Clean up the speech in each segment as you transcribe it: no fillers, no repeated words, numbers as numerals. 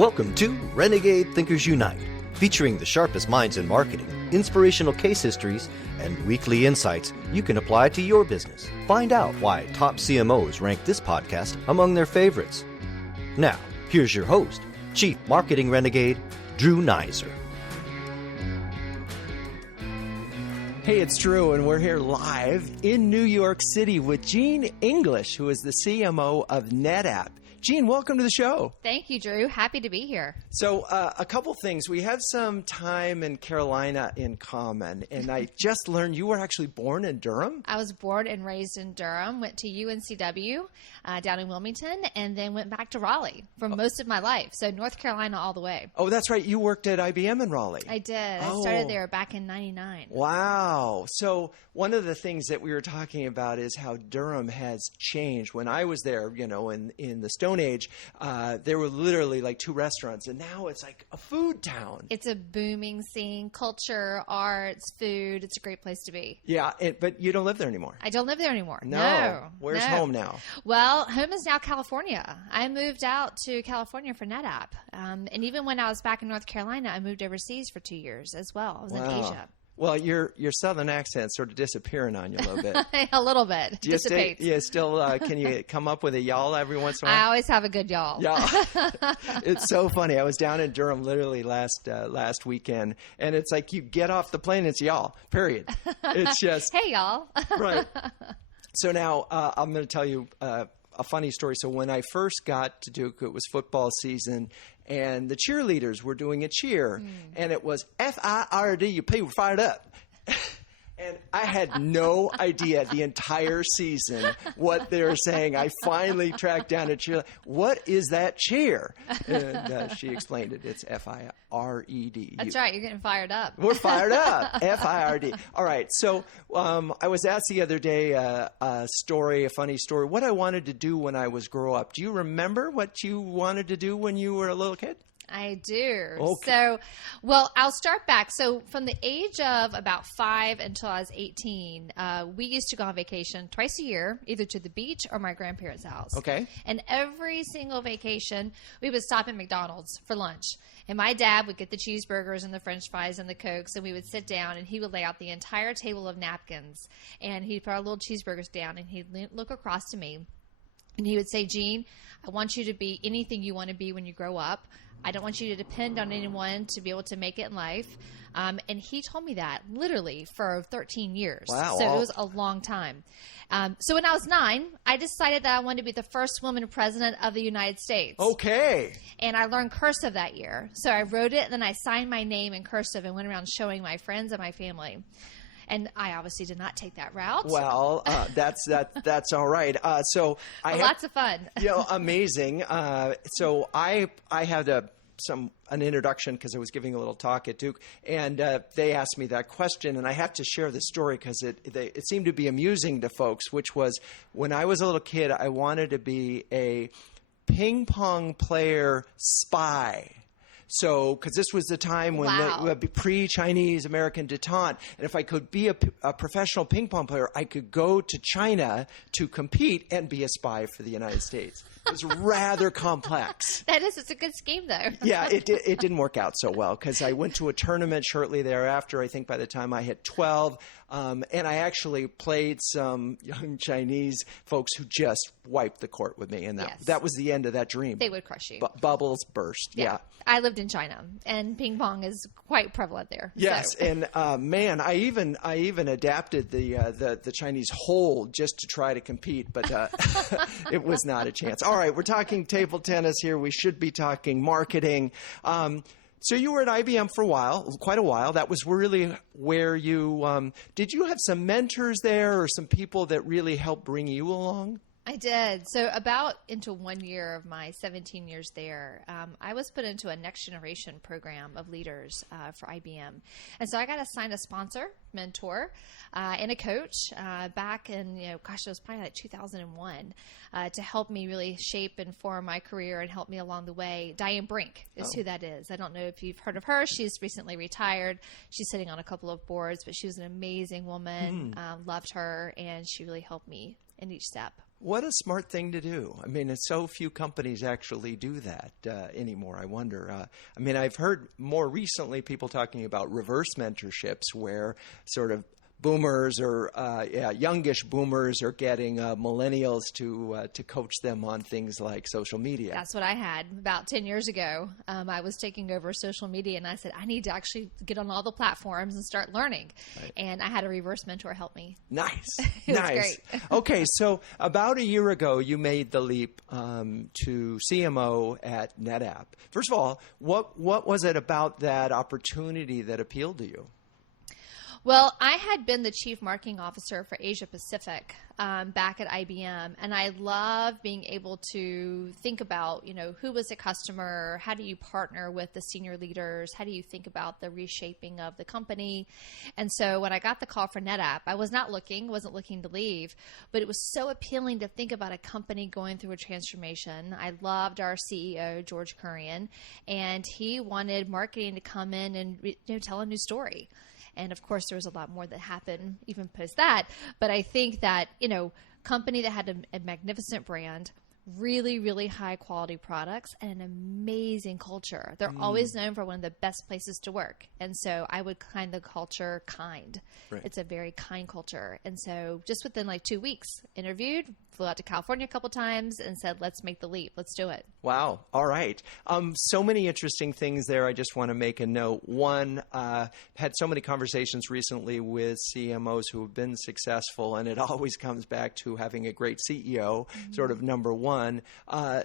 Welcome to Renegade Thinkers Unite, featuring the sharpest minds in marketing, inspirational case histories, and weekly insights you can apply to your business. Find out why top CMOs rank this podcast among their favorites. Now, here's your host, Chief Marketing Renegade, Drew Nizer. Hey, it's Drew, and we're here live in New York City with Jean English, who is the CMO of NetApp. Jean, welcome to the show. Thank you, Drew. Happy to be here. So a couple things. We have some time in Carolina in common, and I just learned you were actually born in Durham? I was born and raised in Durham, went to UNCW down in Wilmington, and then went back to Raleigh for most of my life. So North Carolina all the way. Oh, that's right. You worked at IBM in Raleigh. I did. I started there back in 99. Wow. So one of the things that we were talking about is how Durham has changed. When I was there, you know, in the Stone Age, there were literally like 2 restaurants, and now it's like a food town. It's a booming scene, culture, arts, food. It's a great place to be. Yeah, but you don't live there anymore. I don't live there anymore. No. Where's home now? Well, home is now California. I moved out to California for NetApp. And even when I was back in North Carolina, I moved overseas for 2 years as well. I was in Asia. Well, your southern accent's sort of disappearing on you a little bit. A little bit. Dissipates. Can you come up with a y'all every once in a while? I always have a good y'all. Yeah. It's so funny. I was down in Durham literally last weekend, and it's like you get off the plane, it's y'all, period. It's just... Hey, y'all. Right. So now I'm going to tell you a funny story. So when I first got to Duke, it was football season, and the cheerleaders were doing a cheer, and it was F-I-R-D, you people were fired up. And I had no idea the entire season what they were saying. I finally tracked down a cheer. What is that cheer? And she explained it. It's F-I-R-E-D. That's right. You're getting fired up. We're fired up. F-I-R-D. All right. So I was asked the other day a funny story, what I wanted to do when I was grow up. Do you remember what you wanted to do when you were a little kid? I do. Okay. So, well, I'll start back. So from the age of about 5 until I was 18, we used to go on vacation twice a year, either to the beach or my grandparents' house. Okay. And every single vacation, we would stop at McDonald's for lunch. And my dad would get the cheeseburgers and the french fries and the Cokes, and we would sit down, and he would lay out the entire table of napkins. And he'd put our little cheeseburgers down, and he'd look across to me, and he would say, Jean, I want you to be anything you want to be when you grow up. I don't want you to depend on anyone to be able to make it in life. And he told me that literally for 13 years. Wow. So it was a long time. So when I was 9, I decided that I wanted to be the first woman president of the United States. Okay. And I learned cursive that year. So I wrote it, and then I signed my name in cursive and went around showing my friends and my family. And I obviously did not take that route. Well, that's all right. Lots of fun. Amazing. So I had an introduction because I was giving a little talk at Duke, and they asked me that question, and I have to share this story because it seemed to be amusing to folks, which was when I was a little kid, I wanted to be a ping pong player spy. So, because this was the time when the pre-Chinese American detente, and if I could be a professional ping pong player, I could go to China to compete and be a spy for the United States. It was rather complex. It's a good scheme, though. Yeah, it didn't work out so well because I went to a tournament shortly thereafter. I think by the time I hit 12, and I actually played some young Chinese folks who just wiped the court with me, and that was the end of that dream. They would crush you. Bubbles burst. Yeah. I lived in China, and ping pong is quite prevalent there. Yes, so. And man, I even adapted the Chinese hold just to try to compete, but it was not a chance. All right, we're talking table tennis here. We should be talking marketing. So you were at IBM for quite a while. That was really where you did you have some mentors there or some people that really helped bring you along? I did. So about into 1 year of my 17 years there, I was put into a next generation program of leaders for IBM. And so I got assigned a sponsor, mentor, and a coach back in, it was probably like 2001 to help me really shape and form my career and help me along the way. Diane Brink is who that is. I don't know if you've heard of her. She's recently retired. She's sitting on a couple of boards, but she was an amazing woman, loved her, and she really helped me in each step. What a smart thing to do. I mean, so few companies actually do that anymore, I wonder. I mean, I've heard more recently people talking about reverse mentorships where sort of boomers or youngish boomers are getting millennials to coach them on things like social media. That's what I had about 10 years ago. I was taking over social media, and I said, I need to actually get on all the platforms and start learning. Right. And I had a reverse mentor help me. Nice. It was nice. great. Okay, so about a year ago, you made the leap to CMO at NetApp. First of all, what was it about that opportunity that appealed to you? Well, I had been the chief marketing officer for Asia Pacific back at IBM, and I love being able to think about, who was the customer, how do you partner with the senior leaders, how do you think about the reshaping of the company. And so when I got the call for NetApp, I wasn't looking to leave, but it was so appealing to think about a company going through a transformation. I loved our CEO, George Kurian, and he wanted marketing to come in and tell a new story. And of course, there was a lot more that happened even post that. But I think that, company that had a magnificent brand, really, really high quality products, and an amazing culture. They're always known for one of the best places to work. And so I would kind the culture kind. Right. It's a very kind culture. And so just within 2 weeks, interviewed, flew out to California a couple times and said, let's make the leap. Let's do it. Wow. All right. So many interesting things there. I just want to make a note. One, had so many conversations recently with CMOs who have been successful, and it always comes back to having a great CEO, sort of number one.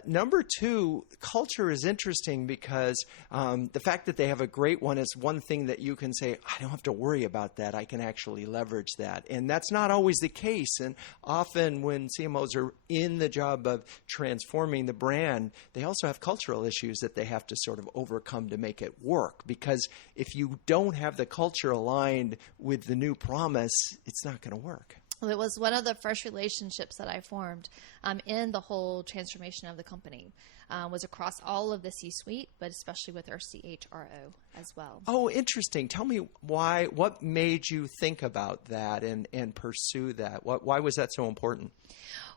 Number two, culture is interesting because the fact that they have a great one is one thing that you can say, I don't have to worry about that. I can actually leverage that. And that's not always the case. And often when CMOs are in the job of transforming the brand, they also have cultural issues that they have to sort of overcome to make it work. Because if you don't have the culture aligned with the new promise, it's not going to work. Well, it was one of the first relationships that I formed in the whole transformation of the company. Was across all of the C-suite, but especially with our CHRO as well. Oh, interesting. Tell me what made you think about that and pursue that? Why was that so important?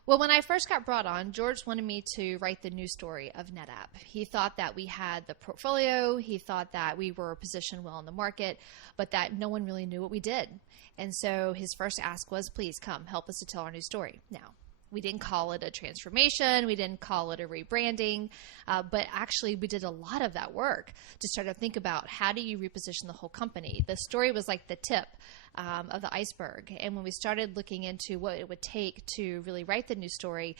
Well, when I first got brought on, George wanted me to write the news story of NetApp. He thought that we had the portfolio. He thought that we were positioned well in the market, but that no one really knew what we did. And so his first ask was, please come help us to tell our new story. Now, we didn't call it a transformation. We didn't call it a rebranding. But actually, we did a lot of that work to start to think about how do you reposition the whole company. The story was like the tip of the iceberg. And when we started looking into what it would take to really write the new story,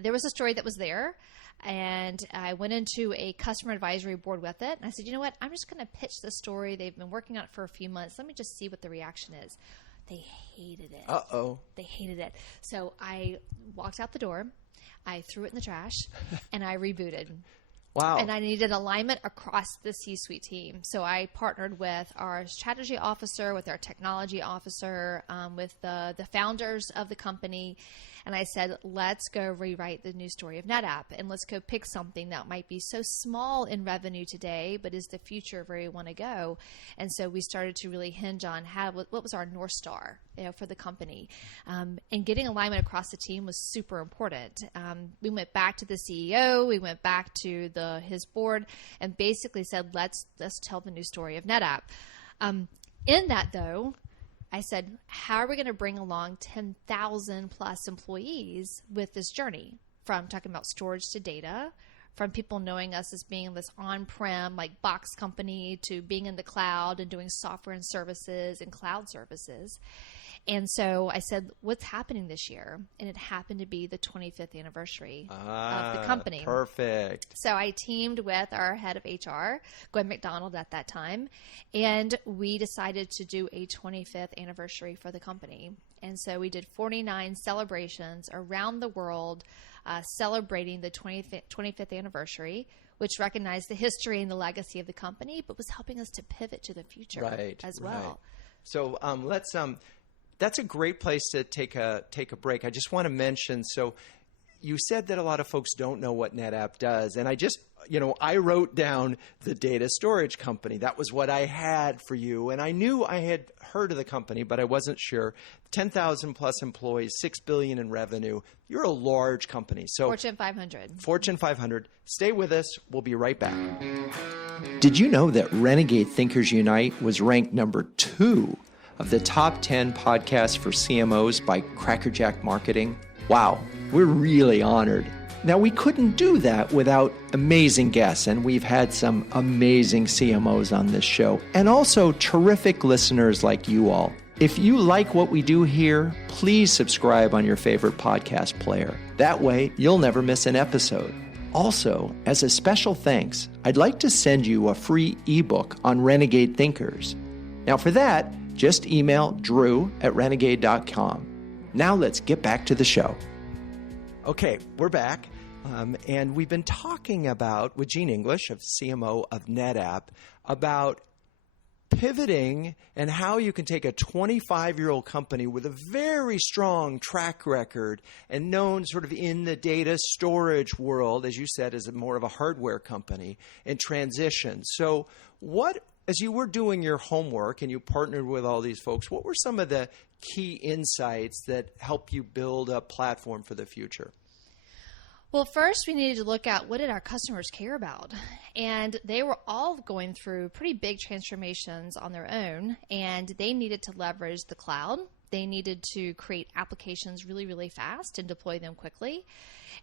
there was a story that was there. And I went into a customer advisory board with it. And I said, you know what? I'm just going to pitch the story. They've been working on it for a few months. Let me just see what the reaction is. They hated it. Uh-oh. They hated it. So I walked out the door, I threw it in the trash, and I rebooted. Wow. And I needed alignment across the C-suite team. So I partnered with our strategy officer, with our technology officer, with the founders of the company. And I said, let's go rewrite the new story of NetApp, and let's go pick something that might be so small in revenue today, but is the future of where we want to go. And so we started to really hinge on what was our North Star for the company. And getting alignment across the team was super important. We went back to the CEO, we went back to his board, and basically said, let's tell the new story of NetApp. In that, though, I said, how are we going to bring along 10,000 plus employees with this journey, from talking about storage to data, from people knowing us as being this on-prem box company to being in the cloud and doing software and services and cloud services. And so I said, what's happening this year? And it happened to be the 25th anniversary of the company. Perfect. So I teamed with our head of HR, Gwen McDonald at that time, and we decided to do a 25th anniversary for the company. And so we did 49 celebrations around the world celebrating the 25th anniversary, which recognized the history and the legacy of the company, but was helping us to pivot to the future as well. Right. So let's that's a great place to take a break. I just want to mention, so you said that a lot of folks don't know what NetApp does. And I wrote down the data storage company. That was what I had for you. And I knew I had heard of the company, but I wasn't sure. 10,000 plus employees, $6 billion in revenue. You're a large company. So Fortune 500. Fortune 500. Stay with us. We'll be right back. Did you know that Renegade Thinkers Unite was ranked number 2 of the top 10 podcasts for CMOs by Crackerjack Marketing? Wow, we're really honored. Now, we couldn't do that without amazing guests, and we've had some amazing CMOs on this show, and also terrific listeners like you all. If you like what we do here, please subscribe on your favorite podcast player. That way, you'll never miss an episode. Also, as a special thanks, I'd like to send you a free ebook on Renegade Thinkers. Now, for that, just email drew@renegade.com. Now let's get back to the show. Okay, we're back. And we've been talking about, with Gene English, of CMO of NetApp, about pivoting and how you can take a 25-year-old company with a very strong track record and known sort of in the data storage world, as you said, as more of a hardware company, and transition. So as you were doing your homework and you partnered with all these folks, what were some of the key insights that help you build a platform for the future? Well, first we needed to look at what did our customers care about. And they were all going through pretty big transformations on their own, and they needed to leverage the cloud. They needed to create applications really, really fast and deploy them quickly.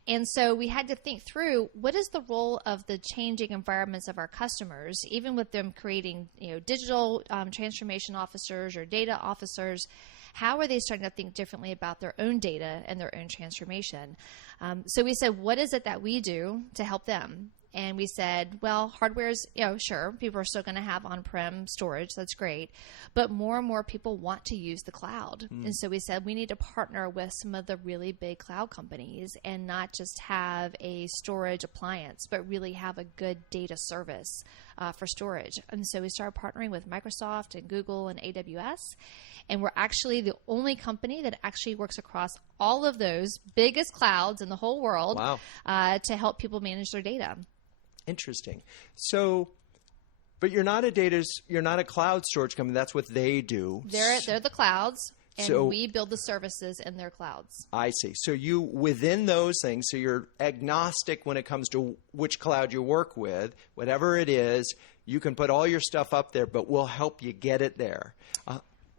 And so we had to think through what is the role of the changing environments of our customers, even with them creating digital transformation officers or data officers. How are they starting to think differently about their own data and their own transformation? So we said, what is it that we do to help them? And we said, well, hardware's, sure, people are still going to have on-prem storage. That's great. But more and more people want to use the cloud. And so we said we need to partner with some of the really big cloud companies and not just have a storage appliance, but really have a good data service for storage. And so we started partnering with Microsoft and Google and AWS. And we're actually the only company that actually works across all of those biggest clouds in the whole world. Wow. To help people manage their data. Interesting. So, but you're not a cloud storage company. That's what they do. They're the clouds, and so, we build the services in their clouds. I see. So you, within those things, so you're agnostic when it comes to which cloud you work with, whatever it is, you can put all your stuff up there, but we'll help you get it there.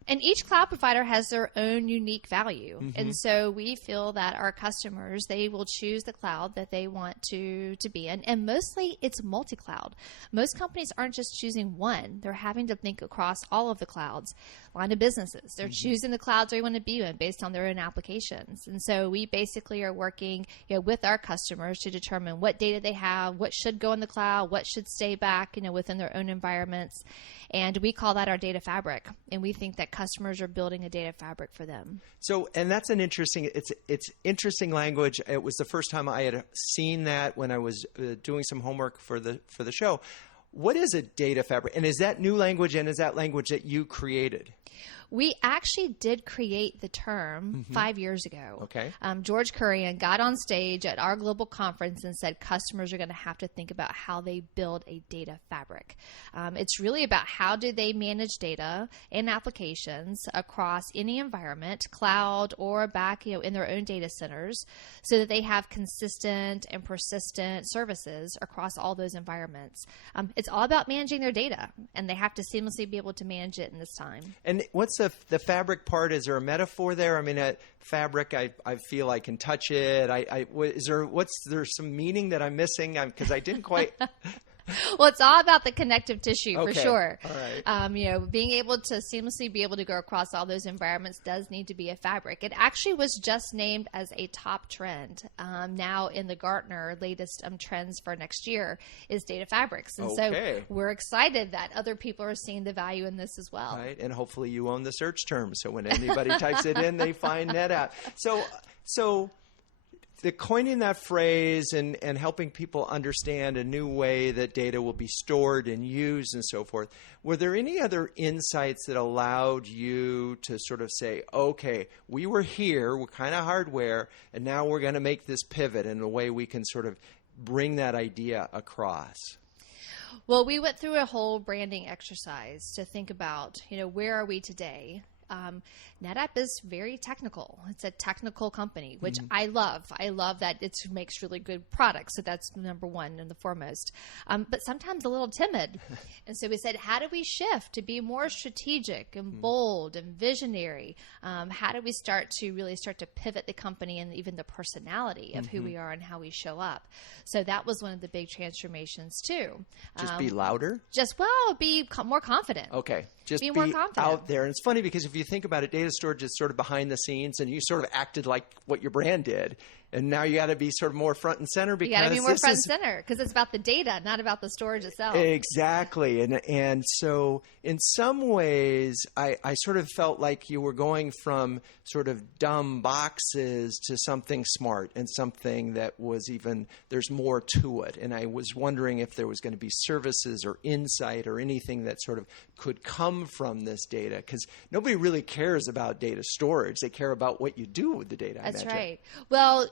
And each cloud provider has their own unique value. Mm-hmm. And so we feel that our customers, they will choose the cloud that they want to be in. And mostly it's multi-cloud. Most companies aren't just choosing one. They're having to think across all of the clouds. Line of businesses, they're choosing the clouds they want to be in based on their own applications. And so we basically are working with our customers to determine what data they have, what should go in the cloud, what should stay back within their own environments. And we call that our data fabric. And we think that customers are building a data fabric for them. So, and that's an interesting, it's interesting language. It was the first time I had seen that when I was doing some homework for the show. What is a data fabric? And is that new language, and is that language that you created? We actually did create the term 5 years ago. Okay. George Kurian got on stage at our global conference and said customers are going to have to think about how they build a data fabric. It's really about how do they manage data and applications across any environment, cloud or back in their own data centers, so that they have consistent and persistent services across all those environments. It's all about managing their data, and they have to seamlessly be able to manage it in this time. And what's the fabric part? Is there a metaphor there? I mean, fabric, I feel I can touch it. Is there some meaning that I'm missing? Because I didn't quite. Well, it's all about the connective tissue for sure. All right. Being able to seamlessly be able to go across all those environments does need to be a fabric. It actually was just named as a top trend now in the Gartner latest trends for next year is data fabrics. And so we're excited that other people are seeing the value in this as well. Right, and hopefully you own the search term, so when anybody types it in, they find NetApp. So the coining that phrase and helping people understand a new way that data will be stored and used and so forth, were there any other insights that allowed you to sort of say, okay, we were here, we're kind of hardware, and now we're going to make this pivot in a way we can sort of bring that idea across? Well, we went through a whole branding exercise to think about, where are we today? NetApp is very technical. It's a technical company, which I love. I love that it makes really good products. So that's number one and the foremost. But sometimes a little timid. And so we said, how do we shift to be more strategic and bold and visionary? How do we start to pivot the company and even the personality of who we are and how we show up? So that was one of the big transformations too. Just be louder? Be more confident. Okay. Just be more confident out there. And it's funny because if you think about it, data storage is sort of behind the scenes, and you sort of acted like what your brand did. And now you got to be sort of more front and center because you got to be more front and center because it's about the data, not about the storage itself. Exactly. And so in some ways, I sort of felt like you were going from sort of dumb boxes to something smart and something that was there's more to it. And I was wondering if there was going to be services or insight or anything that sort of could come from this data, because nobody really cares about data storage. They care about what you do with the data. That's right. Well,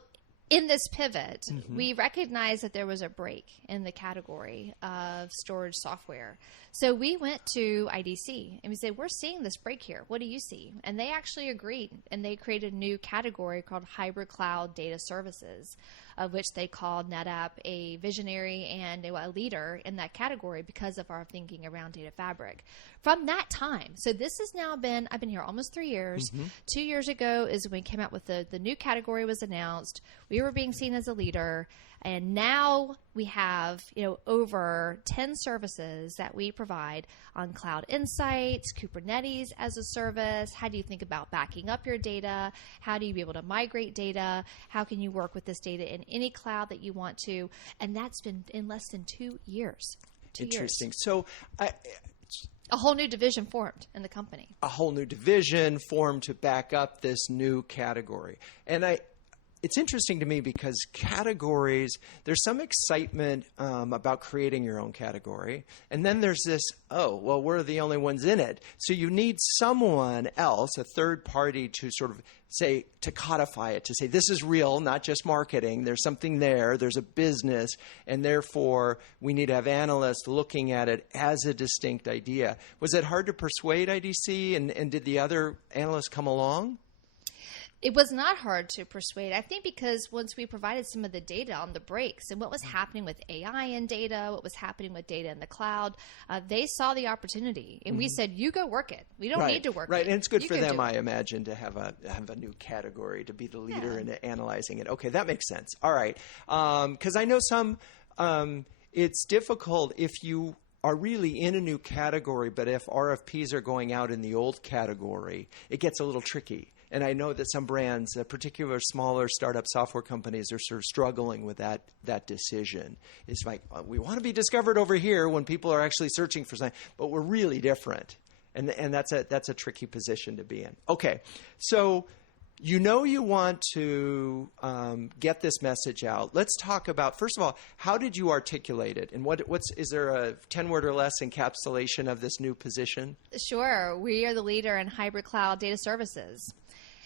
in this pivot, we recognized that there was a break in the category of storage software. So we went to IDC and we said, we're seeing this break here. What do you see? And they actually agreed, and they created a new category called hybrid cloud data services, of which they called NetApp a visionary and a leader in that category because of our thinking around data fabric. From that time, so this has now been, I've been here almost 3 years. 2 years ago is when we came out with the new category was announced. We were being seen as a leader. And now we have, over 10 services that we provide on Cloud Insights, Kubernetes as a service. How do you think about backing up your data? How do you be able to migrate data? How can you work with this data in any cloud that you want to? And that's been in less than 2 years. Interesting. So a whole new division formed in the company. A whole new division formed to back up this new category. And it's interesting to me because categories, there's some excitement about creating your own category. And then there's this, we're the only ones in it. So you need someone else, a third party, to sort of say, to codify it, to say this is real, not just marketing. There's something there. There's a business. And therefore, we need to have analysts looking at it as a distinct idea. Was it hard to persuade IDC? And did the other analysts come along? It was not hard to persuade, I think, because once we provided some of the data on the breaks and what was happening with AI in data, what was happening with data in the cloud, they saw the opportunity. And we said, you go work it. We don't need to work it. Right, and it's good for them, I imagine, to have a new category, to be the leader in analyzing it. Okay, that makes sense. All right, because I know it's difficult if you are really in a new category, but if RFPs are going out in the old category, it gets a little tricky. And I know that some brands, particular smaller startup software companies, are sort of struggling with that decision. It's like, we want to be discovered over here when people are actually searching for something, but we're really different. And that's a tricky position to be in. Okay, so you want to get this message out. Let's talk about, first of all, how did you articulate it? And is there a 10-word or less encapsulation of this new position? Sure. We are the leader in hybrid cloud data services.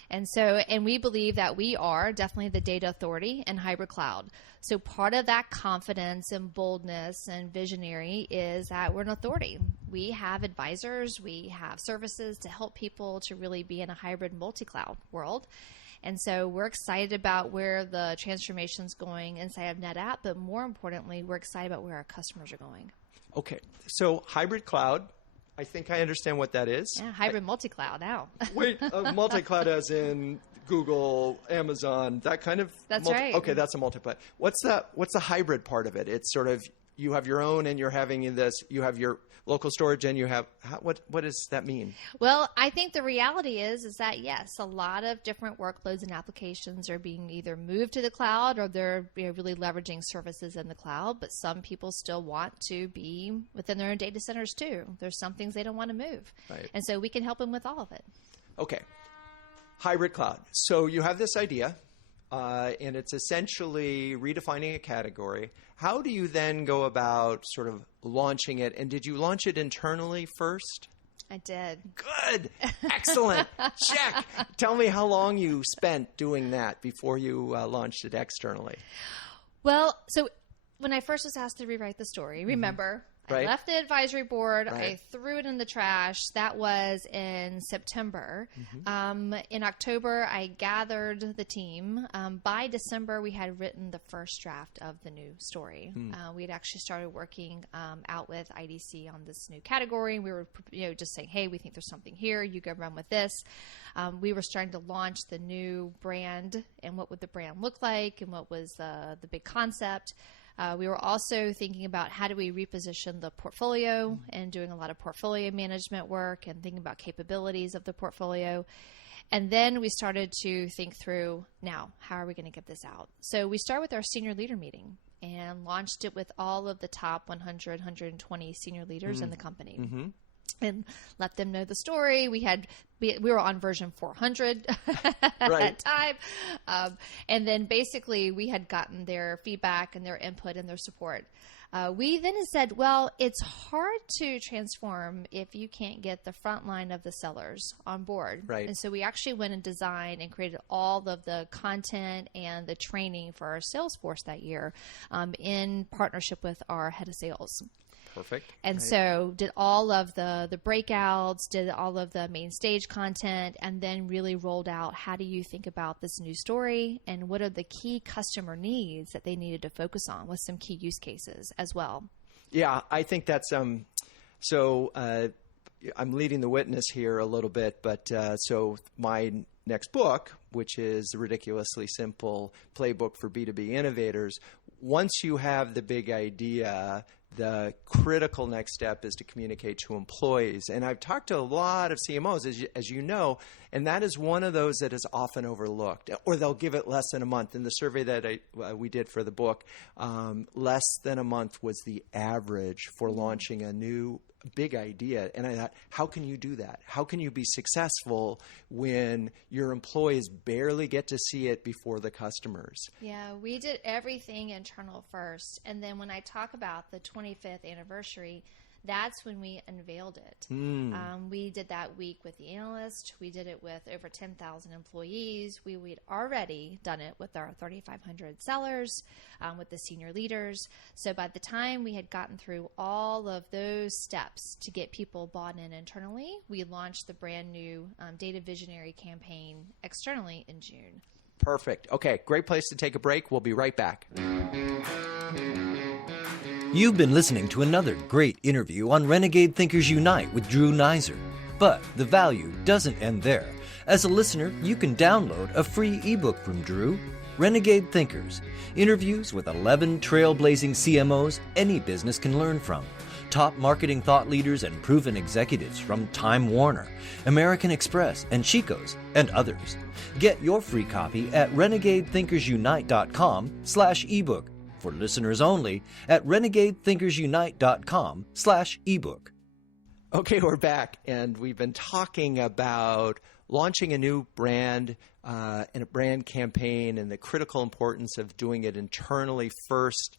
And we believe that we are definitely the data authority in hybrid cloud. So part of that confidence and boldness and visionary is that we're an authority. We have advisors, we have services to help people to really be in a hybrid multi-cloud world. And so we're excited about where the transformation's going inside of NetApp, but more importantly, we're excited about where our customers are going. Okay, so hybrid cloud. I think I understand what that is. Yeah, hybrid multi-cloud now. Wait, multi-cloud as in Google, Amazon, that kind of? That's right. Okay, that's a multi-cloud. What's the hybrid part of it? It's sort of you have your own and you're having this, you have your local storage and you have, what does that mean? Well, I think the reality is that, yes, a lot of different workloads and applications are being either moved to the cloud or they're really leveraging services in the cloud, but some people still want to be within their own data centers too. There's some things they don't want to move. Right. And so we can help them with all of it. Okay. Hybrid cloud. So you have this idea. and it's essentially redefining a category. How do you then go about sort of launching it? And did you launch it internally first? I did. Good. Excellent. Check. Tell me how long you spent doing that before you launched it externally. Well, so when I first was asked to rewrite the story, remember, Right. I left the advisory board. Right. I threw it in the trash. That was in September. In October, I gathered the team. By December, we had written the first draft of the new story. We had actually started working out with IDC on this new category. We were, just saying, hey, we think there's something here. You go run with this. We were starting to launch the new brand and what would the brand look like and what was the big concept. We were also thinking about how do we reposition the portfolio and doing a lot of portfolio management work and thinking about capabilities of the portfolio. And then we started to think through, now, how are we going to get this out? So we start with our senior leader meeting and launched it with all of the top 100, 120 senior leaders in the company. And let them know the story. We were on version 400 at that time. And then basically we had gotten their feedback and their input and their support. We then said, well, it's hard to transform if you can't get the front line of the sellers on board. Right. And so we actually went and designed and created all of the content and the training for our sales force that year in partnership with our head of sales. Perfect. And so did all of the breakouts, did all of the main stage content, and then really rolled out how do you think about this new story and what are the key customer needs that they needed to focus on with some key use cases as well. Yeah, I think that's so I'm leading the witness here a little bit, but so my next book, which is the Ridiculously Simple Playbook for B2B Innovators, once you have the big idea, the critical next step is to communicate to employees. And I've talked to a lot of CMOs, as you know, and that is one of those that is often overlooked, or they'll give it less than a month. In the survey that we did for the book, less than a month was the average for launching a new big idea. And I thought, how can you do that? How can you be successful when your employees barely get to see it before the customers? Yeah, we did everything internal first. And then when I talk about the 25th anniversary, that's when we unveiled it. We did that week with the analyst. We did it with over 10,000 employees. We'd already done it with our 3,500 sellers, with the senior leaders. So by the time we had gotten through all of those steps to get people bought in internally, we launched the brand new Data Visionary campaign externally in June. Perfect. Okay, great place to take a break. We'll be right back. You've been listening to another great interview on Renegade Thinkers Unite with Drew Neiser. But the value doesn't end there. As a listener, you can download a free ebook from Drew, Renegade Thinkers, interviews with 11 trailblazing CMOs any business can learn from. Top marketing thought leaders and proven executives from Time Warner, American Express, and Chico's, and others. Get your free copy at renegadethinkersunite.com/ebook. For listeners only at renegadethinkersunite.com/ebook. Okay, we're back, and we've been talking about launching a new brand and a brand campaign and the critical importance of doing it internally first.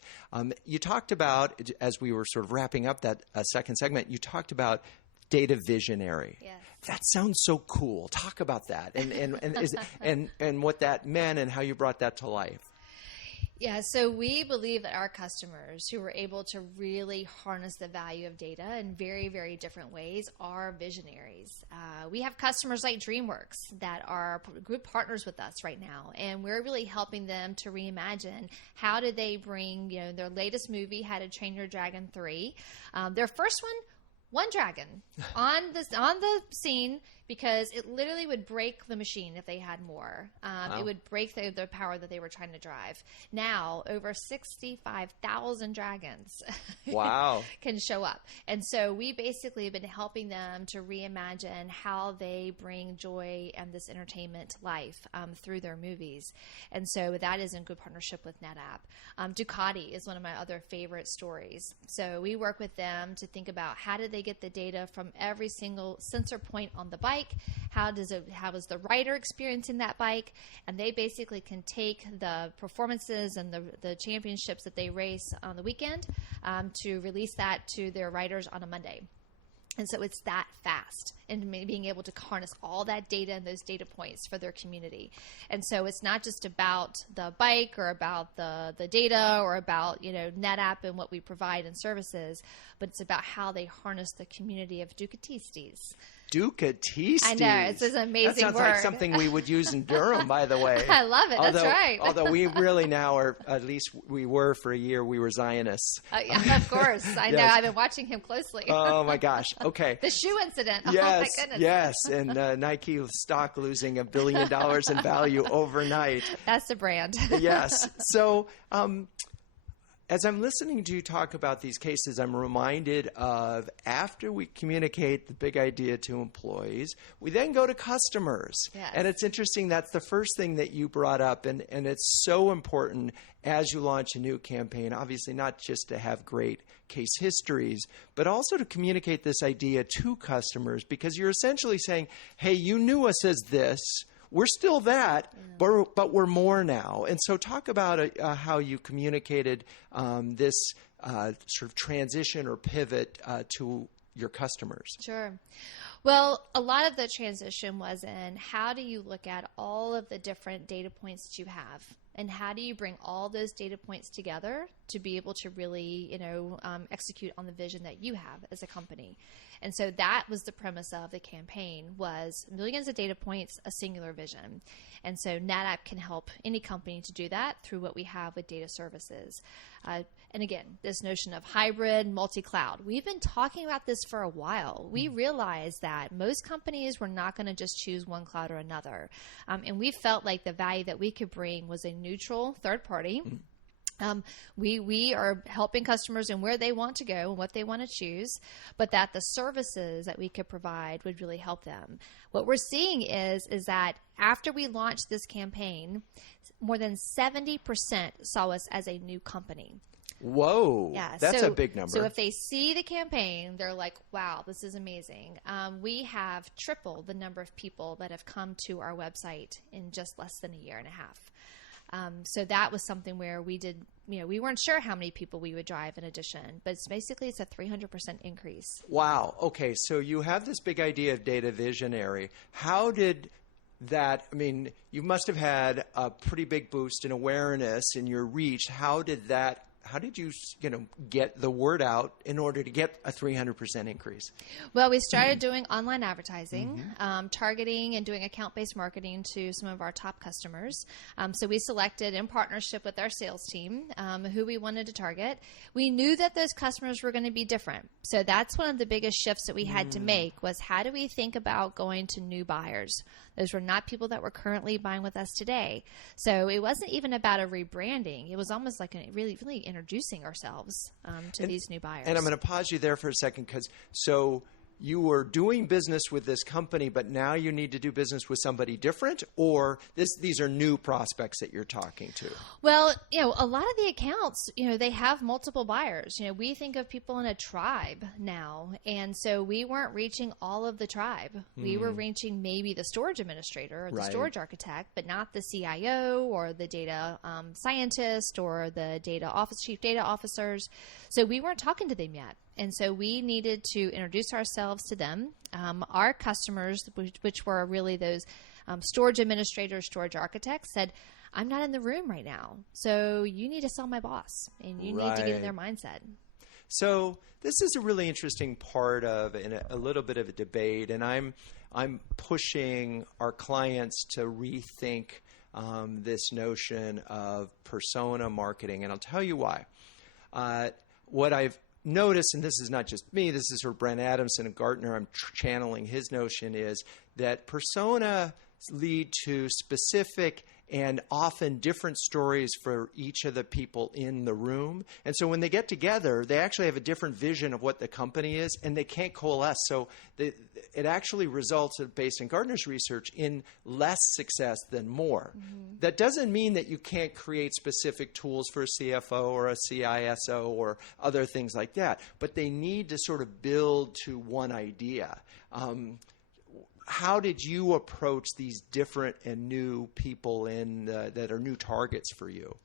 You talked about, as we were sort of wrapping up that second segment, you talked about data visionary. Yes. That sounds so cool. Talk about that and what that meant and how you brought that to life. Yeah, so we believe that our customers who are able to really harness the value of data in very, very different ways are visionaries. We have customers like DreamWorks that are good partners with us right now, and we're really helping them to reimagine how do they bring, their latest movie, How to Train Your Dragon 3. Their first one dragon on the scene, because it literally would break the machine if they had more. It would break the power that they were trying to drive. Now, over 65,000 dragons Wow. can show up. And so we basically have been helping them to reimagine how they bring joy and this entertainment to life through their movies. And so that is in good partnership with NetApp. Ducati is one of my other favorite stories. So we work with them to think about how do they get the data from every single sensor point on the bike bike? How is the rider experiencing that bike? And they basically can take the performances and the championships that they race on the weekend to release that to their riders on a Monday. And so it's that fast, and being able to harness all that data and those data points for their community. And so it's not just about the bike or about the data or about, NetApp and what we provide and services, but it's about how they harness the community of Ducatistes. Ducatistes. I know, it's an amazing word. That sounds like something we would use in Durham, by the way. I love it. That's right. Although we really now are, at least we were for a year, we were Zionists. Yeah, of course. I know. I've been watching him closely. Oh, my gosh. Okay. The shoe incident. Yes, oh, my goodness. Yes. And Nike stock losing $1 billion in value overnight. That's the brand. Yes. So, as I'm listening to you talk about these cases, I'm reminded of after we communicate the big idea to employees, we then go to customers. Yes. And it's interesting, that's the first thing that you brought up, and it's so important as you launch a new campaign, obviously not just to have great case histories, but also to communicate this idea to customers, because you're essentially saying, hey, you knew us as this. We're still that, but we're more now. And so talk about how you communicated this sort of transition or pivot to your customers. Sure. Well, a lot of the transition was in how do you look at all of the different data points that you have, and how do you bring all those data points together to be able to really, execute on the vision that you have as a company. And so that was the premise of the campaign, was millions of data points, a singular vision. And so NetApp can help any company to do that through what we have with data services. And again, this notion of hybrid, multi-cloud. We've been talking about this for a while. We realized that most companies were not going to just choose one cloud or another. And we felt like the value that we could bring was a neutral third party. We are helping customers in where they want to go and what they want to choose, but that the services that we could provide would really help them. What we're seeing is that after we launched this campaign, more than 70% saw us as a new company. Whoa, yeah, that's a big number. So if they see the campaign, they're like, wow, this is amazing. We have tripled the number of people that have come to our website in just less than a year and a half. So that was something where we did, we weren't sure how many people we would drive in addition, but it's a 300% increase. Wow. Okay. So you have this big idea of data visionary. How did that, you must have had a pretty big boost in awareness in your reach. How did you get the word out in order to get a 300% increase? Well, we started doing online advertising, targeting and doing account-based marketing to some of our top customers. So we selected in partnership with our sales team who we wanted to target. We knew that those customers were going to be different. So that's one of the biggest shifts that we had to make, was how do we think about going to new buyers? Those were not people that were currently buying with us today. So it wasn't even about a rebranding. It was almost like really introducing ourselves to these new buyers. And I'm going to pause you there for a second, because so you were doing business with this company, but now you need to do business with somebody different, or these are new prospects that you're talking to? Well, a lot of the accounts, they have multiple buyers. We think of people in a tribe now, and so we weren't reaching all of the tribe. We were reaching maybe the storage administrator or the storage architect, but not the CIO or the data scientist or the chief data officers. So we weren't talking to them yet. And so we needed to introduce ourselves to them. Our customers, which were really those storage administrators, storage architects, said, I'm not in the room right now. So you need to sell my boss, and you need to get in their mindset. So this is a really interesting part of a little bit of a debate, and I'm pushing our clients to rethink this notion of persona marketing, and I'll tell you why. What I've notice, and this is not just me, this is sort of Brent Adamson and Gartner, I'm channeling his notion, is that persona lead to specific and often different stories for each of the people in the room. And so when they get together, they actually have a different vision of what the company is, and they can't coalesce. So it actually results, based in Gartner's research, in less success than more. That doesn't mean that you can't create specific tools for a CFO or a CISO or other things like that, but they need to sort of build to one idea. how did you approach these different and new people that are new targets for you?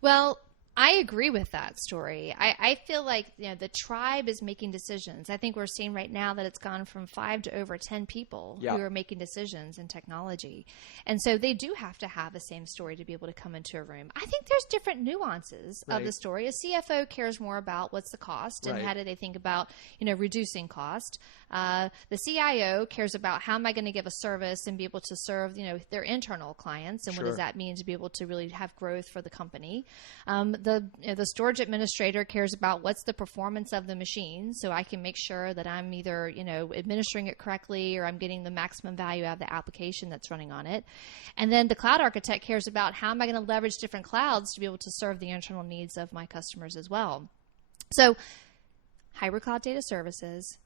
Well, I agree with that story. I feel like the tribe is making decisions. I think we're seeing right now that it's gone from 5 to over 10 people who are making decisions in technology. And so they do have to have the same story to be able to come into a room. I think there's different nuances of the story. A CFO cares more about what's the cost and how do they think about reducing cost. The CIO cares about how am I going to give a service and be able to serve their internal clients, and what does that mean to be able to really have growth for the company. The storage administrator cares about what's the performance of the machine, so I can make sure that I'm either administering it correctly or I'm getting the maximum value out of the application that's running on it. And then the cloud architect cares about how am I going to leverage different clouds to be able to serve the internal needs of my customers as well. So hybrid cloud data services,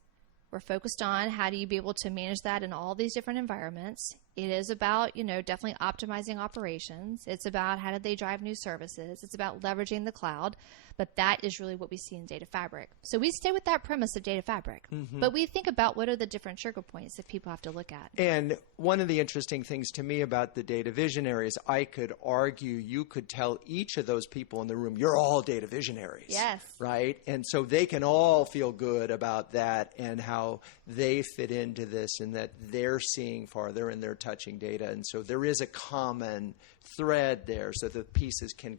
we're focused on how do you be able to manage that in all these different environments. It is about, definitely optimizing operations. It's about how do they drive new services. It's about leveraging the cloud. But that is really what we see in Data Fabric. So we stay with that premise of Data Fabric. But we think about what are the different trigger points that people have to look at. And one of the interesting things to me about the data visionaries, I could argue you could tell each of those people in the room, you're all data visionaries. Yes. Right? And so they can all feel good about that and how they fit into this and that they're seeing farther and they're touching data. And so there is a common thread there so the pieces can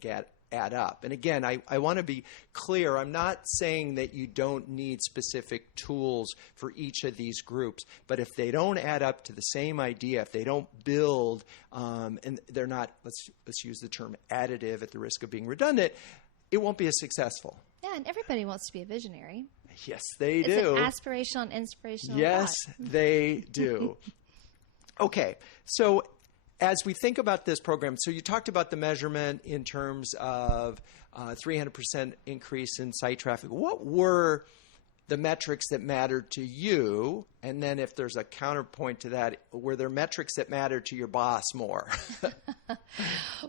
add up. And again, I want to be clear. I'm not saying that you don't need specific tools for each of these groups, but if they don't add up to the same idea, if they don't build, and they're not, let's use the term additive at the risk of being redundant, it won't be as successful. Yeah, and everybody wants to be a visionary. Yes, they do. It's an aspirational and inspirational Yes, thought. they do. Okay, so as we think about this program, so you talked about the measurement in terms of 300% increase in site traffic. What were the metrics that mattered to you? And then if there's a counterpoint to that, were there metrics that mattered to your boss more?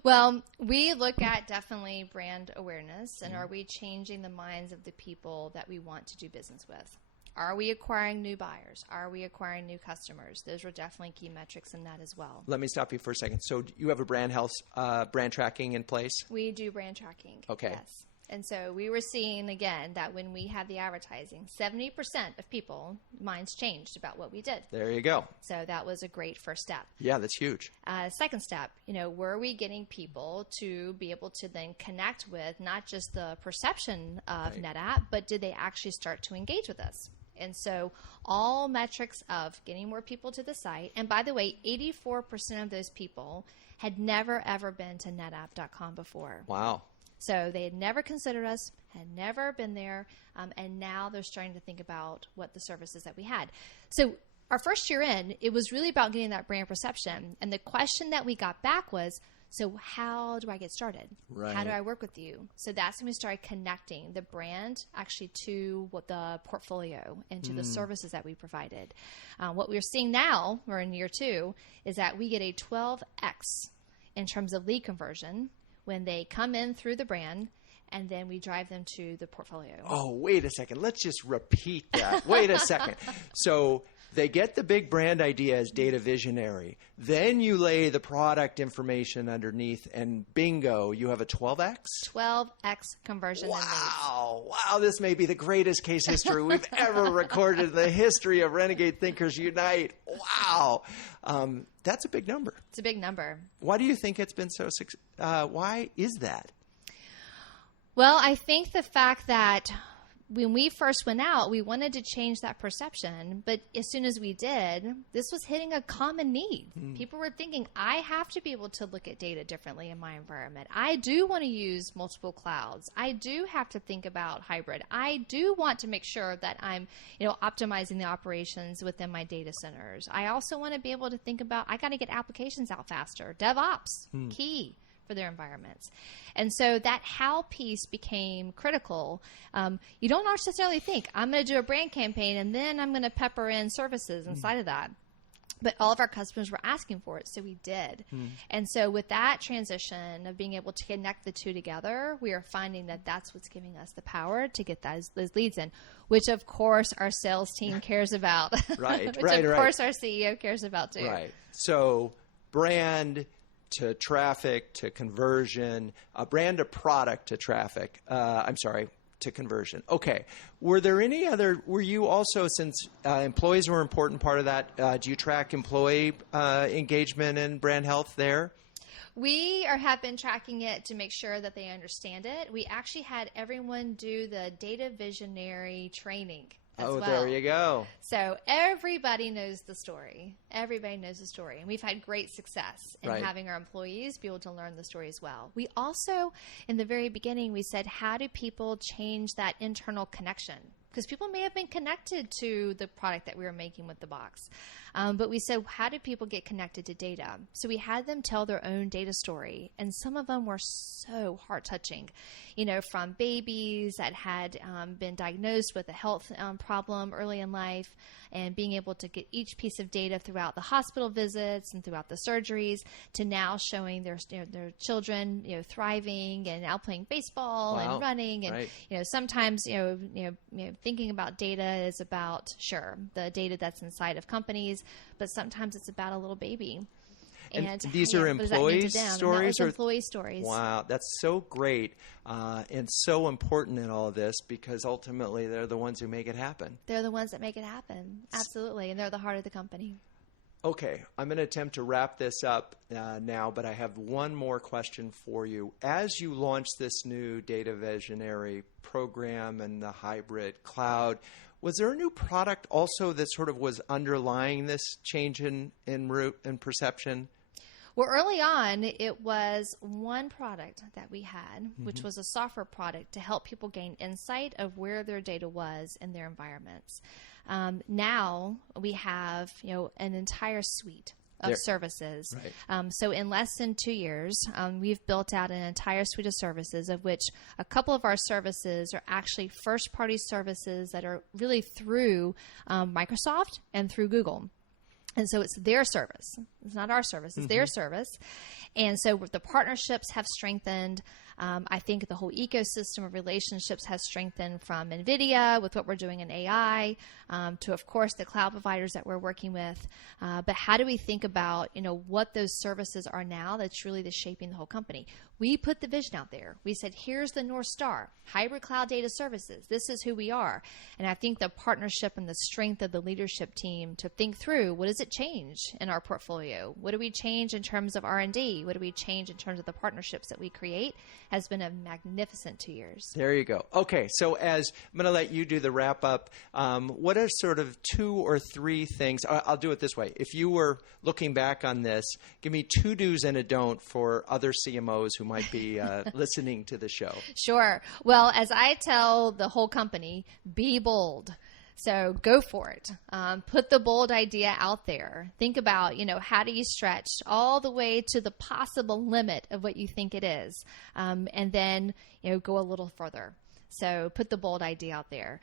Well, we look at definitely brand awareness, and are we changing the minds of the people that we want to do business with? Are we acquiring new buyers? Are we acquiring new customers? Those were definitely key metrics in that as well. Let me stop you for a second. So you have a brand health, brand tracking in place? We do brand tracking. Okay. Yes. And so we were seeing, again, that when we had the advertising, 70% of people, minds changed about what we did. There you go. So that was a great first step. Yeah, that's huge. Second step, were we getting people to be able to then connect with not just the perception of NetApp, but did they actually start to engage with us? And so all metrics of getting more people to the site, and by the way, 84% of those people had never, ever been to netapp.com before. Wow. So they had never considered us, had never been there, and now they're starting to think about what the services that we had. So our first year in, it was really about getting that brand perception. And the question that we got back was, so how do I get started? Right. How do I work with you? So that's when we started connecting the brand actually to what the portfolio and to the services that we provided. What we're seeing now, we're in year 2, is that we get a 12x in terms of lead conversion when they come in through the brand, and then we drive them to the portfolio. Oh, wait a second. Let's just repeat that. Wait a second. So they get the big brand idea as data visionary. Then you lay the product information underneath, and bingo, you have a 12x? 12x conversion. Wow. Wow, this may be the greatest case history we've ever recorded in the history of Renegade Thinkers Unite. Wow. That's a big number. It's a big number. Why do you think it's been so successful? Why is that? Well, I think the fact that when we first went out, we wanted to change that perception. But as soon as we did, this was hitting a common need. People were thinking, I have to be able to look at data differently in my environment. I do want to use multiple clouds. I do have to think about hybrid. I do want to make sure that I'm, optimizing the operations within my data centers. I also want to be able to think about, I got to get applications out faster. DevOps, key for their environments. And so that how piece became critical. You don't necessarily think, I'm going to do a brand campaign and then I'm going to pepper in services inside of that. But all of our customers were asking for it, so we did. And so with that transition of being able to connect the two together, we are finding that that's what's giving us the power to get those leads in, which, of course, our sales team cares about. Right, which, right, of course, our CEO cares about, too. Right. So brand to traffic to conversion, brand to product to traffic. To conversion. Okay. Were you also, since employees were an important part of that, do you track employee engagement and brand health there? We have been tracking it to make sure that they understand it. We actually had everyone do the data visionary training as well. There you go. So everybody knows the story. Everybody knows the story. And we've had great success in having our employees be able to learn the story as well. We also, in the very beginning, we said, how do people change that internal connection? Because people may have been connected to the product that we were making with the box. But we said, how do people get connected to data? So we had them tell their own data story. And some of them were so heart-touching, from babies that had been diagnosed with a health problem early in life, and being able to get each piece of data throughout the hospital visits and throughout the surgeries, to now showing their children thriving and now playing baseball and running, and sometimes thinking about data is about the data that's inside of companies, but sometimes it's about a little baby. And these are employee stories? Employee stories. Wow, that's so great and so important in all of this, because ultimately they're the ones who make it happen. They're the ones that make it happen. Absolutely. And they're the heart of the company. Okay, I'm going to attempt to wrap this up now, but I have one more question for you. As you launch this new data visionary program and the hybrid cloud, was there a new product also that sort of was underlying this change in perception? Well, early on, it was one product that we had, which was a software product to help people gain insight of where their data was in their environments. Now we have, an entire suite of services. Right. So in less than 2 years, we've built out an entire suite of services, of which a couple of our services are actually first-party services that are really through Microsoft and through Google. And so it's their service. It's not our service. It's their service. And so the partnerships have strengthened. I think the whole ecosystem of relationships has strengthened, from NVIDIA with what we're doing in AI to, of course, the cloud providers that we're working with. But how do we think about, what those services are now that's really shaping the whole company? We put the vision out there. We said, here's the North Star, hybrid cloud data services. This is who we are. And I think the partnership and the strength of the leadership team to think through, what does it change in our portfolio? What do we change in terms of R&D? What do we change in terms of the partnerships that we create? Has been a magnificent 2 years. There you go. Okay, so as I'm going to let you do the wrap up, what are sort of 2 or 3 things? I'll do it this way. If you were looking back on this, give me 2 do's and a don't for other CMOs who might be listening to the show. Sure. Well, as I tell the whole company, be bold. So go for it. Put the bold idea out there. Think about, how do you stretch all the way to the possible limit of what you think it is, and then, go a little further. So put the bold idea out there.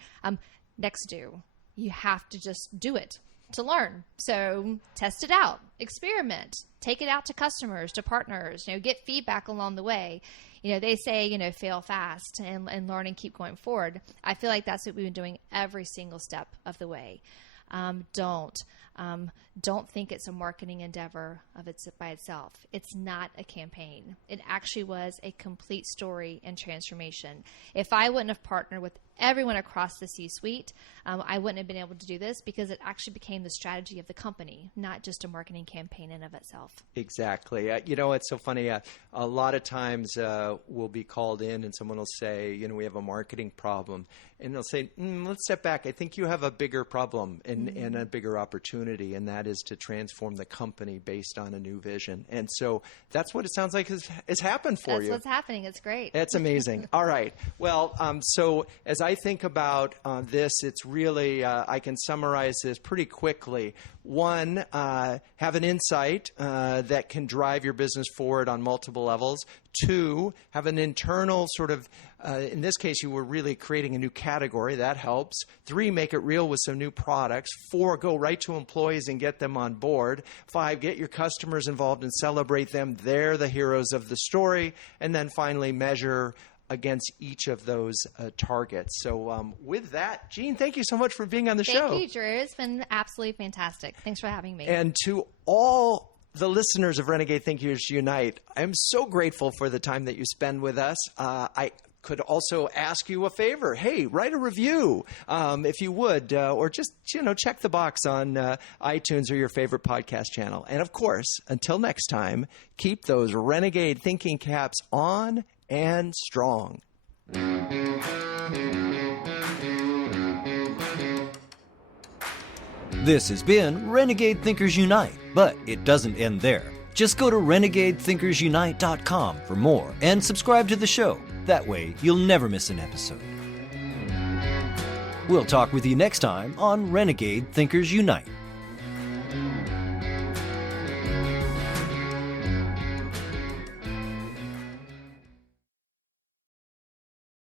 Next do. You have to just do it to learn. So test it out, experiment, take it out to customers, to partners, get feedback along the way. They say, fail fast and learn and keep going forward. I feel like that's what we've been doing every single step of the way. Don't think it's a marketing endeavor by itself. It's not a campaign. It actually was a complete story and transformation. If I wouldn't have partnered with everyone across the C-suite, I wouldn't have been able to do this, because it actually became the strategy of the company, not just a marketing campaign in of itself. Exactly. It's so funny. A lot of times we'll be called in and someone will say, we have a marketing problem. And they'll say, let's step back. I think you have a bigger problem and a bigger opportunity, and that is to transform the company based on a new vision. And so that's what it sounds like has happened for you. That's what's happening. It's great. That's amazing. All right. Well, so as I think about this, it's really, I can summarize this pretty quickly. One, have an insight that can drive your business forward on multiple levels. Two, have an internal sort of, in this case, you were really creating a new category. That helps. Three, make it real with some new products. Four, go right to employees and get them on board. Five, get your customers involved and celebrate them. They're the heroes of the story. And then finally, measure against each of those targets. So with that, Jean, thank you so much for being on the show. Thank you, Drew. It's been absolutely fantastic. Thanks for having me. And to all the listeners of Renegade Thinkers Unite, I'm so grateful for the time that you spend with us. I could also ask you a favor. Hey, write a review if you would, or just check the box on iTunes or your favorite podcast channel. And of course, until next time, keep those Renegade thinking caps on and strong. This has been Renegade Thinkers Unite, but it doesn't end there. Just go to renegadethinkersunite.com for more and subscribe to the show. That way, you'll never miss an episode. We'll talk with you next time on Renegade Thinkers Unite.